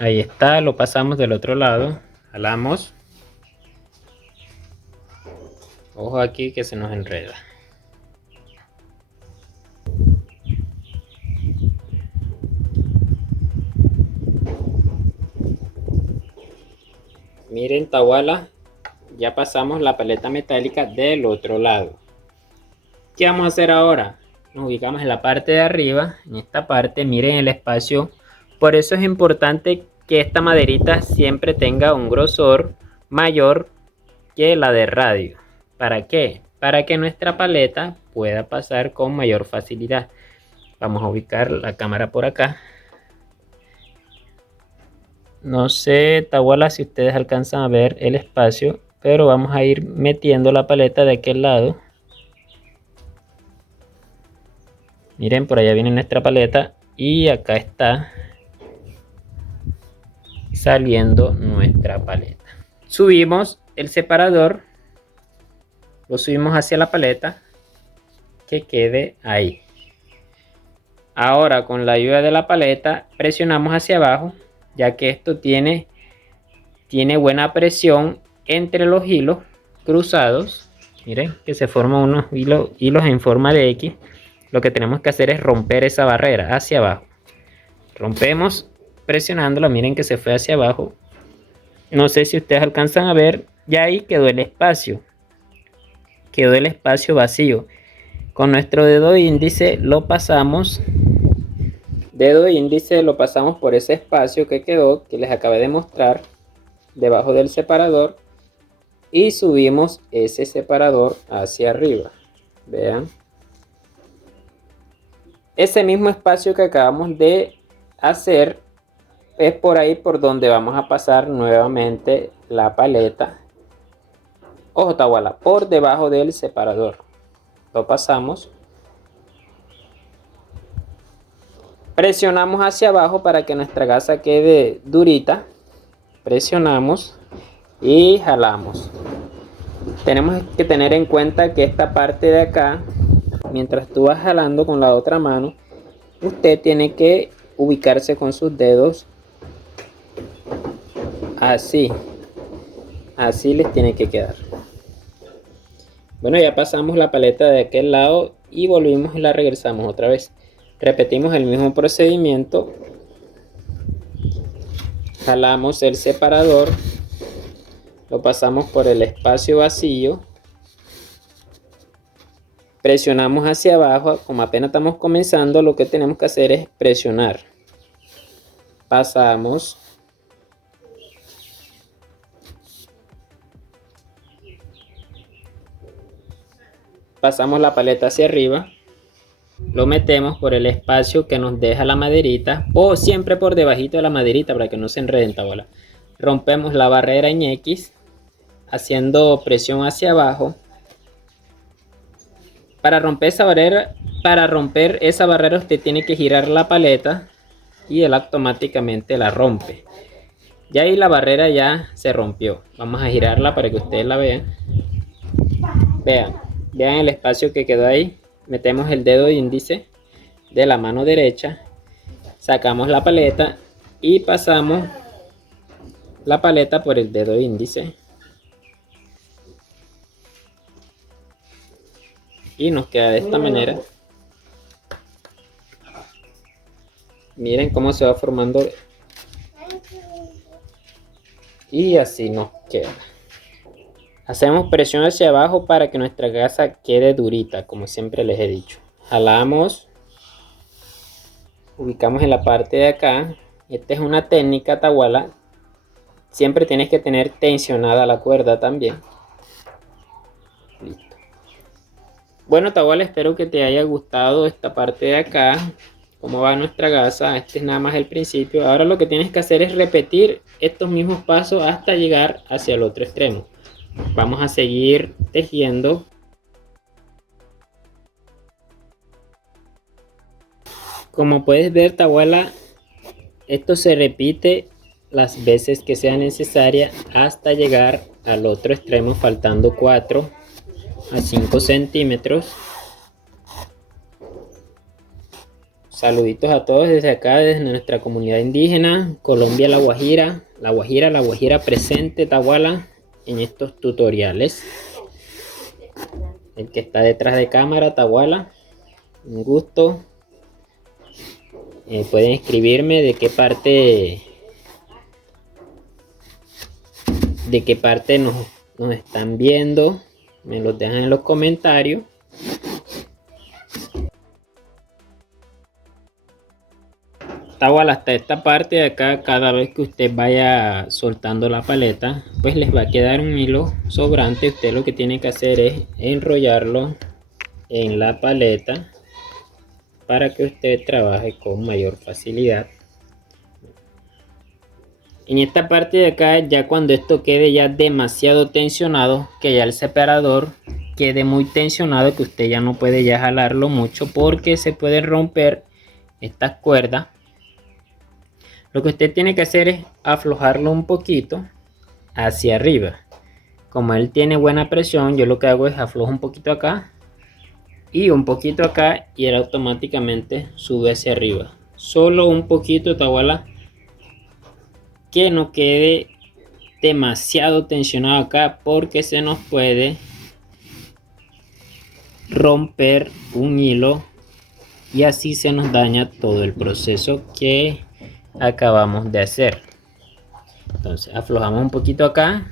Ahí está, lo pasamos del otro lado. Jalamos. Ojo aquí que se nos enreda. Miren, Tahuala, ya pasamos la paleta metálica del otro lado. ¿Qué vamos a hacer ahora? Nos ubicamos en la parte de arriba, en esta parte, miren el espacio. Por eso es importante que esta maderita siempre tenga un grosor mayor que la de radio. ¿Para qué? Para que nuestra paleta pueda pasar con mayor facilidad. Vamos a ubicar la cámara por acá. No sé, Tahuala, si ustedes alcanzan a ver el espacio, pero vamos a ir metiendo la paleta de aquel lado. Miren, por allá viene nuestra paleta y acá está saliendo nuestra paleta. Subimos el separador, lo subimos hacia la paleta, que quede ahí. Ahora con la ayuda de la paleta presionamos hacia abajo, ya que esto tiene buena presión entre los hilos cruzados. Miren que se forman unos hilos en forma de X. Lo que tenemos que hacer es romper esa barrera hacia abajo. Rompemos presionándolo, miren que se fue hacia abajo. No sé si ustedes alcanzan a ver, ya ahí quedó el espacio. Quedó el espacio vacío. Con nuestro dedo índice lo pasamos. Dedo índice lo pasamos por ese espacio que quedó, que les acabé de mostrar, debajo del separador. Y subimos ese separador hacia arriba. Vean. Ese mismo espacio que acabamos de hacer es por ahí por donde vamos a pasar nuevamente la paleta. Ojo, Tahuala, por debajo del separador. Lo pasamos. Presionamos hacia abajo para que nuestra gasa quede durita. Presionamos y jalamos. Tenemos que tener en cuenta que esta parte de acá, mientras tú vas jalando con la otra mano, usted tiene que ubicarse con sus dedos así. Así les tiene que quedar. Bueno, ya pasamos la paleta de aquel lado y volvimos y la regresamos otra vez. Repetimos el mismo procedimiento. Jalamos el separador, lo pasamos por el espacio vacío, presionamos hacia abajo. Como apenas estamos comenzando, lo que tenemos que hacer es presionar. Pasamos. Pasamos la paleta hacia arriba. Lo metemos por el espacio que nos deja la maderita, o siempre por debajito de la maderita para que no se enrede en Tahuala. Rompemos la barrera en X haciendo presión hacia abajo. Para romper esa barrera usted tiene que girar la paleta y él automáticamente la rompe. Ya ahí la barrera ya se rompió. Vamos a girarla para que ustedes la vean. Vean el espacio que quedó ahí. Metemos el dedo índice de la mano derecha, sacamos la paleta y pasamos la paleta por el dedo índice. Y nos queda de esta manera. Miren cómo se va formando. Y así nos queda. Hacemos presión hacia abajo para que nuestra gasa quede durita, como siempre les he dicho. Jalamos. Ubicamos en la parte de acá. Esta es una técnica, Tahuala. Siempre tienes que tener tensionada la cuerda también. Listo. Bueno, Tahuala, espero que te haya gustado esta parte de acá. Cómo va nuestra gasa. Este es nada más el principio. Ahora lo que tienes que hacer es repetir estos mismos pasos hasta llegar hacia el otro extremo. Vamos a seguir tejiendo. Como puedes ver, Tahuala, esto se repite las veces que sea necesaria hasta llegar al otro extremo, faltando 4 a 5 centímetros. Saluditos a todos desde acá, desde nuestra comunidad indígena, Colombia, La Guajira, La Guajira presente, Tahuala, en estos tutoriales. El que está detrás de cámara, Tahuala, un gusto. Pueden escribirme de qué parte nos están viendo. Me los dejan en los comentarios. Tahuala, hasta esta parte de acá, cada vez que usted vaya soltando la paleta, pues les va a quedar un hilo sobrante. Usted lo que tiene que hacer es enrollarlo en la paleta para que usted trabaje con mayor facilidad. En esta parte de acá, ya cuando esto quede ya demasiado tensionado, que ya el separador quede muy tensionado, que usted ya no puede ya jalarlo mucho porque se puede romper estas cuerdas. Lo que usted tiene que hacer es aflojarlo un poquito hacia arriba. Como él tiene buena presión, yo lo que hago es aflojo un poquito acá y un poquito acá, y él automáticamente sube hacia arriba. Solo un poquito, Tahuala, que no quede demasiado tensionado acá porque se nos puede romper un hilo y así se nos daña todo el proceso que acabamos de hacer. Entonces aflojamos un poquito acá.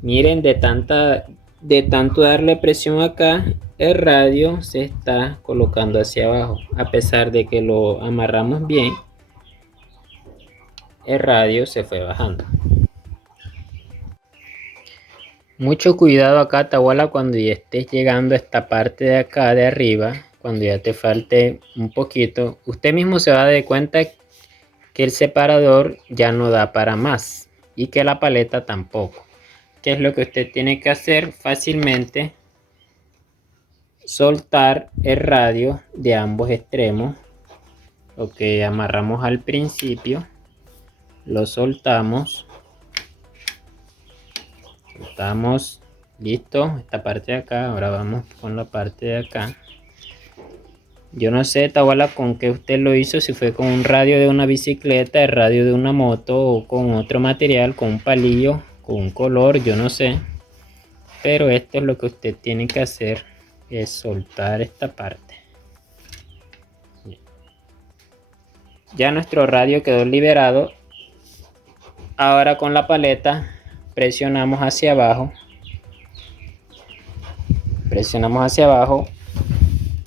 Miren, de tanto darle presión acá, el radio se está colocando hacia abajo. A pesar de que lo amarramos bien, el radio se fue bajando. Mucho cuidado acá, Tahuala, cuando ya estés llegando a esta parte de acá de arriba, cuando ya te falte un poquito, usted mismo se va a dar cuenta que el separador ya no da para más y que la paleta tampoco. ¿Qué es lo que usted tiene que hacer? Fácilmente soltar el radio de ambos extremos. Lo que amarramos al principio, lo soltamos. Listo, esta parte de acá. Ahora vamos con la parte de acá. Yo no sé, Tahuala, con qué usted lo hizo, si fue con un radio de una bicicleta, el radio de una moto o con otro material, con un palillo, con un color, yo no sé. Pero esto es lo que usted tiene que hacer, es soltar esta parte. Ya nuestro radio quedó liberado. Ahora con la paleta presionamos hacia abajo.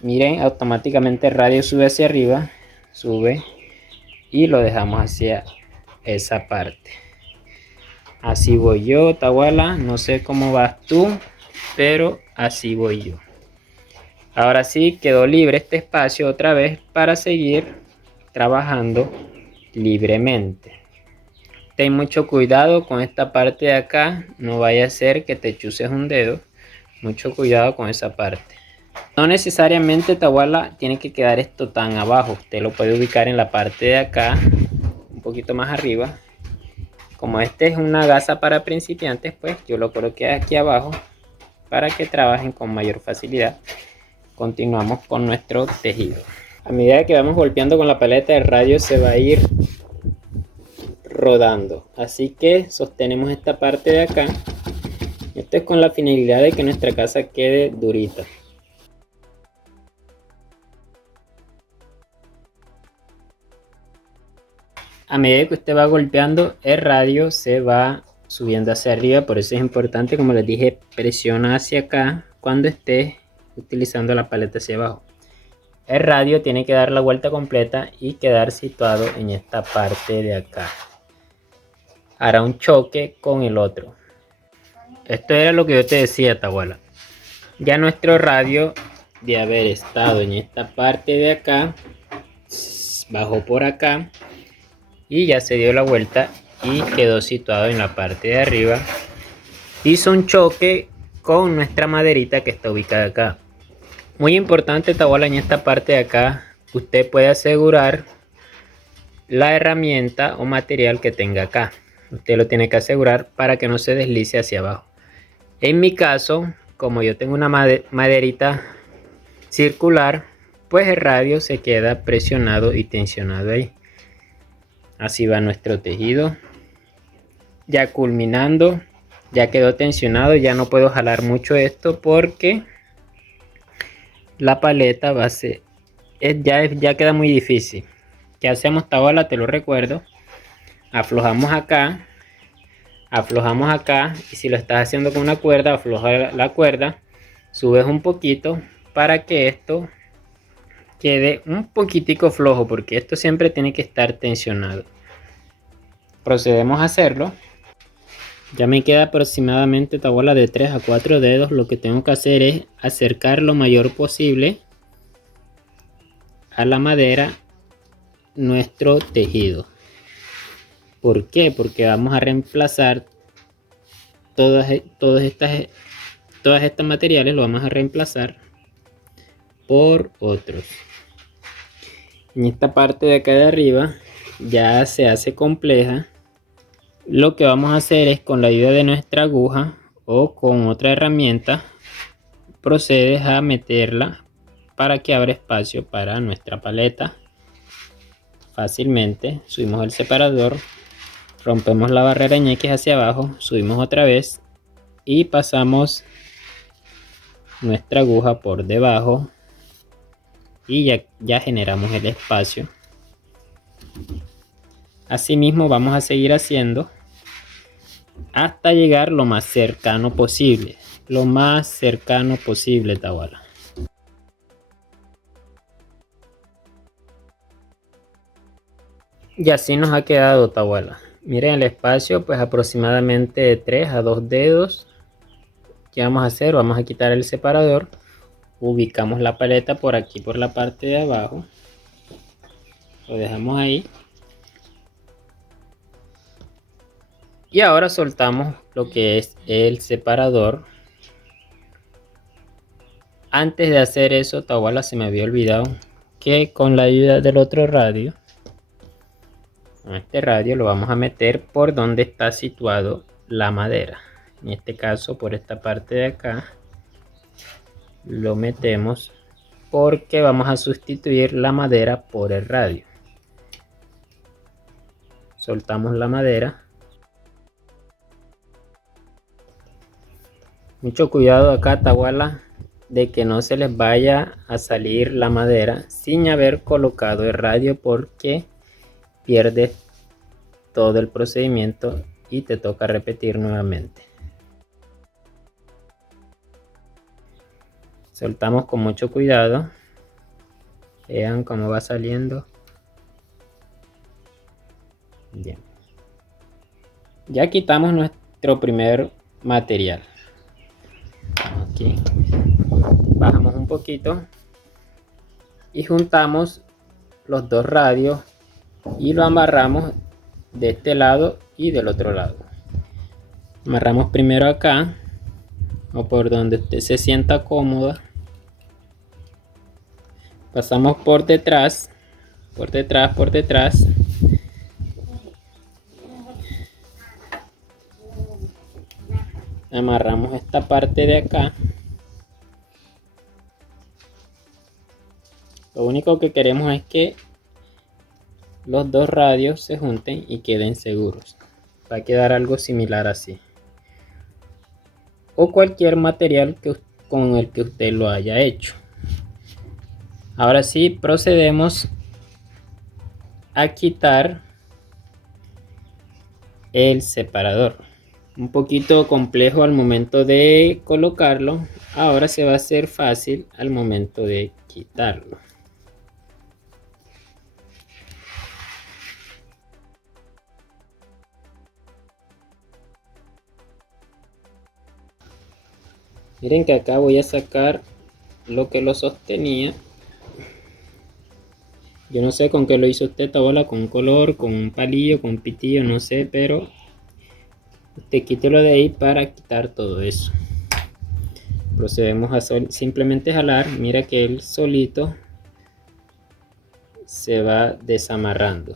Miren, automáticamente el radio sube hacia arriba, sube, y lo dejamos hacia esa parte. Así voy yo, Tahuala, no sé cómo vas tú, pero así voy yo. Ahora sí, quedó libre este espacio otra vez para seguir trabajando libremente. Ten mucho cuidado con esta parte de acá, no vaya a ser que te chuses un dedo. Mucho cuidado con esa parte. No necesariamente, Tahuala, tiene que quedar esto tan abajo. Usted lo puede ubicar en la parte de acá, un poquito más arriba. Como este es una gasa para principiantes, pues yo lo coloqué aquí abajo para que trabajen con mayor facilidad. Continuamos con nuestro tejido. A medida que vamos golpeando con la paleta, el radio se va a ir rodando. Así que sostenemos esta parte de acá. Esto es con la finalidad de que nuestra casa quede durita. A medida que usted va golpeando, el radio se va subiendo hacia arriba. Por eso es importante, como les dije, presiona hacia acá cuando esté utilizando la paleta hacia abajo. El radio tiene que dar la vuelta completa y quedar situado en esta parte de acá. Hará un choque con el otro. Esto era lo que yo te decía, Tahuala. Ya nuestro radio, de haber estado en esta parte de acá, bajó por acá y ya se dio la vuelta y quedó situado en la parte de arriba. Hizo un choque con nuestra maderita que está ubicada acá. Muy importante, Tahuala, en esta parte de acá, usted puede asegurar la herramienta o material que tenga acá. Usted lo tiene que asegurar para que no se deslice hacia abajo. En mi caso, como yo tengo una maderita circular, pues el radio se queda presionado y tensionado ahí. Así va nuestro tejido. Ya culminando, ya quedó tensionado, ya no puedo jalar mucho esto porque la paleta va a ser, ya queda muy difícil. ¿Qué hacemos, Tabola? Te lo recuerdo. Aflojamos acá y si lo estás haciendo con una cuerda, afloja la cuerda, subes un poquito para que esto quede un poquitico flojo, porque esto siempre tiene que estar tensionado. Procedemos a hacerlo. Ya me queda aproximadamente, Tabola, de 3 a 4 dedos. Lo que tengo que hacer es acercar lo mayor posible a la madera nuestro tejido. ¿Por qué? Porque vamos a reemplazar todas estas materiales, lo vamos a reemplazar por otros. En esta parte de acá de arriba ya se hace compleja. Lo que vamos a hacer es, con la ayuda de nuestra aguja o con otra herramienta, procedes a meterla para que abra espacio para nuestra paleta. Fácilmente subimos el separador, rompemos la barrera ñeques hacia abajo, subimos otra vez y pasamos nuestra aguja por debajo y ya generamos el espacio. Asimismo vamos a seguir haciendo hasta llegar lo más cercano posible, Tabola. Y así nos ha quedado, Tabola. Miren el espacio, pues aproximadamente de 3 a 2 dedos. ¿Qué vamos a hacer? Vamos a quitar el separador, ubicamos la paleta por aquí, por la parte de abajo, lo dejamos ahí y ahora soltamos lo que es el separador. Antes de hacer eso, Tabola, se me había olvidado que con la ayuda del otro radio, este radio lo vamos a meter por donde está situado la madera. En este caso, por esta parte de acá lo metemos porque vamos a sustituir la madera por el radio. Soltamos la madera. Mucho cuidado acá, Tabola, de que no se les vaya a salir la madera sin haber colocado el radio, porque pierdes todo el procedimiento y te toca repetir nuevamente. Soltamos con mucho cuidado. Vean cómo va saliendo. Bien. Ya quitamos nuestro primer material. Aquí bajamos un poquito y juntamos los dos radios y lo amarramos de este lado y del otro lado. Amarramos primero acá o por donde usted se sienta cómoda. Pasamos por detrás, por detrás. Amarramos esta parte de acá. Lo único que queremos es que los dos radios se junten y queden seguros. Va a quedar algo similar así. O cualquier material con el que usted lo haya hecho. Ahora sí, procedemos a quitar el separador. Un poquito complejo al momento de colocarlo. Ahora se va a hacer fácil al momento de quitarlo. Miren que acá voy a sacar lo que lo sostenía. Yo no sé con qué lo hizo usted, Tabola, con un color, con un palillo, con un pitillo, no sé, pero usted quítelo de ahí para quitar todo eso. Procedemos a simplemente jalar. Mira que él solito se va desamarrando.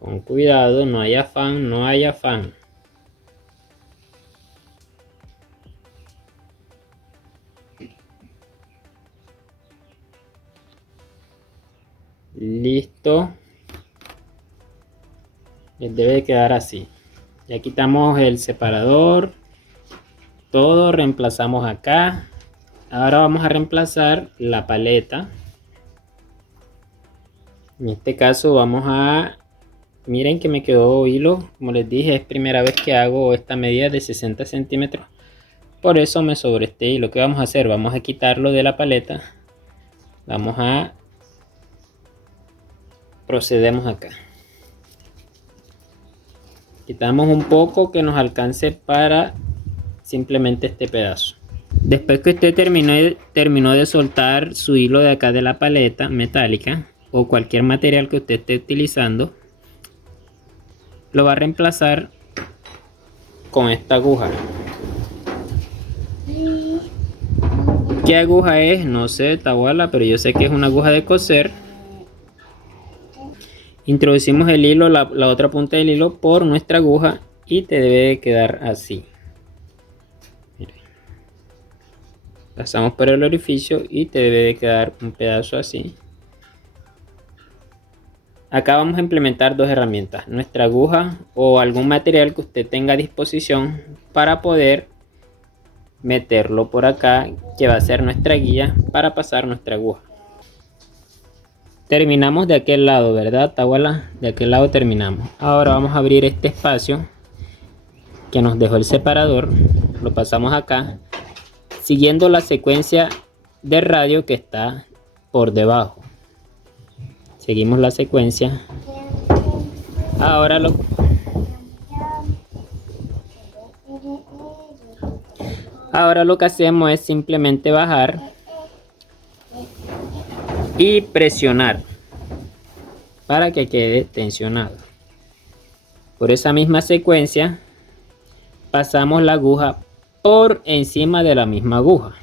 Con cuidado, no hay afán, no hay afán. Listo. Debe de quedar así. Ya quitamos el separador. Todo reemplazamos acá. Ahora vamos a reemplazar la paleta. En este caso vamos a... Miren que me quedó hilo. Como les dije, es primera vez que hago esta medida de 60 centímetros. Por eso me sobró este hilo. ¿Qué vamos a hacer? Vamos a quitarlo de la paleta. Vamos a... Procedemos acá. Quitamos un poco que nos alcance para simplemente este pedazo. Después que usted terminó de soltar su hilo de acá de la paleta metálica o cualquier material que usted esté utilizando, lo va a reemplazar con esta aguja. ¿Qué aguja es? No sé, Tahuala, pero yo sé que es una aguja de coser. Introducimos el hilo, la otra punta del hilo por nuestra aguja y te debe de quedar así. Miren. Pasamos por el orificio y te debe de quedar un pedazo así. Acá vamos a implementar dos herramientas, nuestra aguja o algún material que usted tenga a disposición para poder meterlo por acá, que va a ser nuestra guía para pasar nuestra aguja. Terminamos de aquel lado, ¿verdad, Tahuala? De aquel lado terminamos. Ahora vamos a abrir este espacio que nos dejó el separador, lo pasamos acá, siguiendo la secuencia de radio que está por debajo. Seguimos la secuencia. Ahora lo que hacemos es simplemente bajar y presionar para que quede tensionado. Por esa misma secuencia pasamos la aguja por encima de la misma aguja.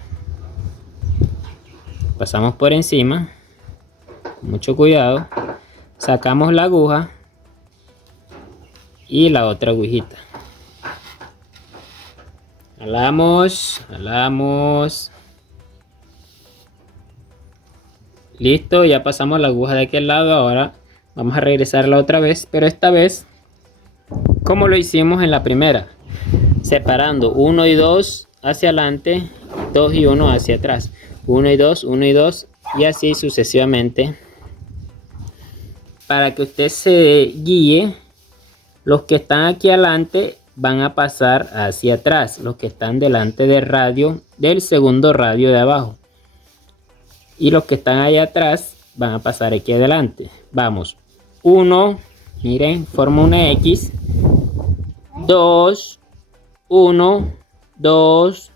Pasamos por encima, mucho cuidado, sacamos la aguja y la otra agujita. Jalamos. Listo, ya pasamos la aguja de aquel lado. Ahora vamos a regresarla otra vez, pero esta vez como lo hicimos en la primera, separando 1 y 2 hacia adelante, 2 y 1 hacia atrás, 1 y 2, 1 y 2 y así sucesivamente, para que usted se guíe. Los que están aquí adelante van a pasar hacia atrás, los que están delante del radio, del segundo radio de abajo, y los que están allá atrás van a pasar aquí adelante. Vamos, 1, miren, forma una X, 2, 1, 2,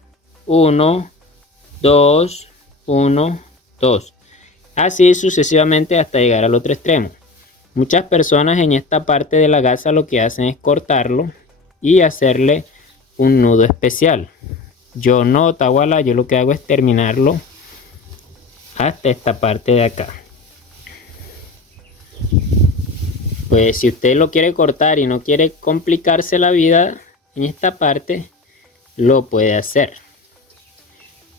1, 2, 1, 2. Así sucesivamente hasta llegar al otro extremo. Muchas personas en esta parte de la gasa lo que hacen es cortarlo y hacerle un nudo especial. Yo no, Tahuala, yo lo que hago es terminarlo hasta esta parte de acá. Pues si usted lo quiere cortar y no quiere complicarse la vida en esta parte, lo puede hacer.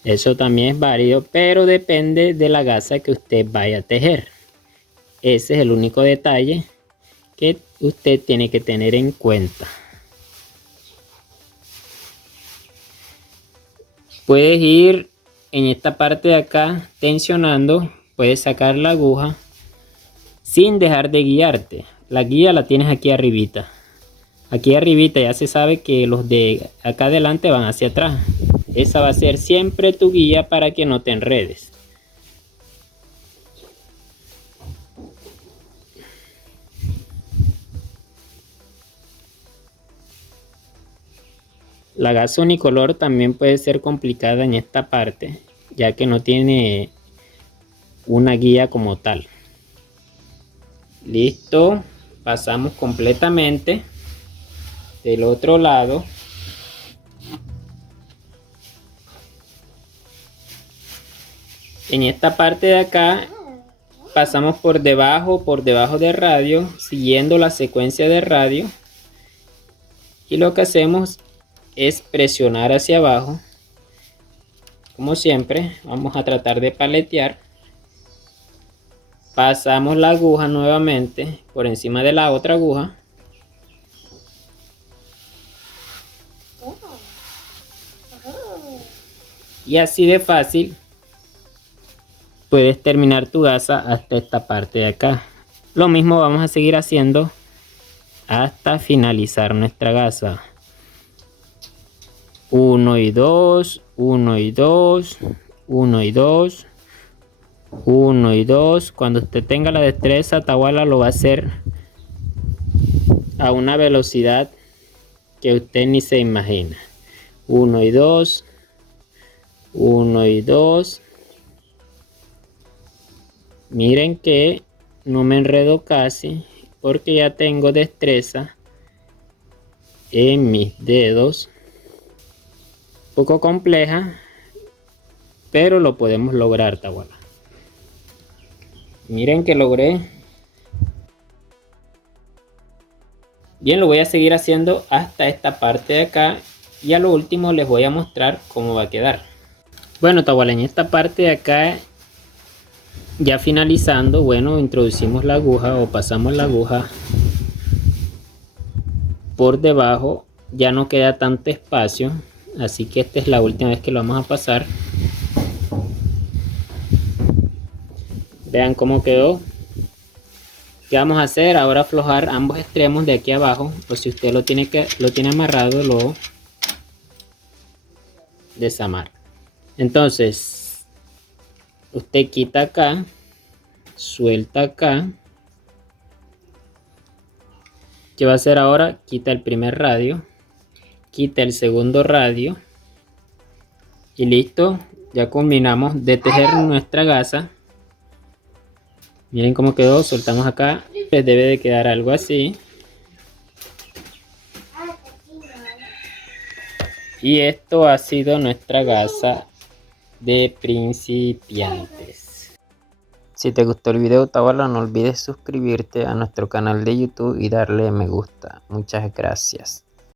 Eso también es válido, pero depende de la gasa que usted vaya a tejer. Ese es el único detalle que usted tiene que tener en cuenta. Puedes ir en esta parte de acá tensionando, puedes sacar la aguja sin dejar de guiarte. La guía la tienes aquí arribita. Aquí arribita ya se sabe que los de acá adelante van hacia atrás. Esa va a ser siempre tu guía para que no te enredes. La gasa unicolor también puede ser complicada en esta parte, ya que no tiene una guía como tal. Listo, pasamos completamente del otro lado. En esta parte de acá pasamos por debajo de radio, siguiendo la secuencia de radio, y lo que hacemos es presionar hacia abajo. Como siempre, vamos a tratar de paletear. Pasamos la aguja nuevamente por encima de la otra aguja. Y así de fácil puedes terminar tu gasa hasta esta parte de acá. Lo mismo vamos a seguir haciendo hasta finalizar nuestra gasa. 1 y 2, 1 y 2, 1 y 2, 1 y 2. Cuando usted tenga la destreza, Tahuala lo va a hacer a una velocidad que usted ni se imagina. 1 y 2, 1 y 2. Miren que no me enredo casi porque ya tengo destreza en mis dedos. Un poco compleja, pero lo podemos lograr, Tahuala. Miren que logré. Bien, lo voy a seguir haciendo hasta esta parte de acá y a lo último les voy a mostrar cómo va a quedar. Bueno, Tahuala, en esta parte de acá ya finalizando, bueno, introducimos la aguja o pasamos la aguja por debajo, ya no queda tanto espacio, así que esta es la última vez que lo vamos a pasar. Vean cómo quedó. ¿Qué vamos a hacer? Ahora aflojar ambos extremos de aquí abajo, o si usted lo tiene amarrado, lo desamarra. Entonces usted quita acá, suelta acá. ¿Qué va a hacer ahora? Quita el primer radio, quita el segundo radio y listo. Ya combinamos de tejer nuestra gasa. Miren cómo quedó. Soltamos acá. Les debe de quedar algo así. Y esto ha sido nuestra gasa de principiantes. Si te gustó el video, Tahuala, no olvides suscribirte a nuestro canal de YouTube y darle me gusta. Muchas gracias.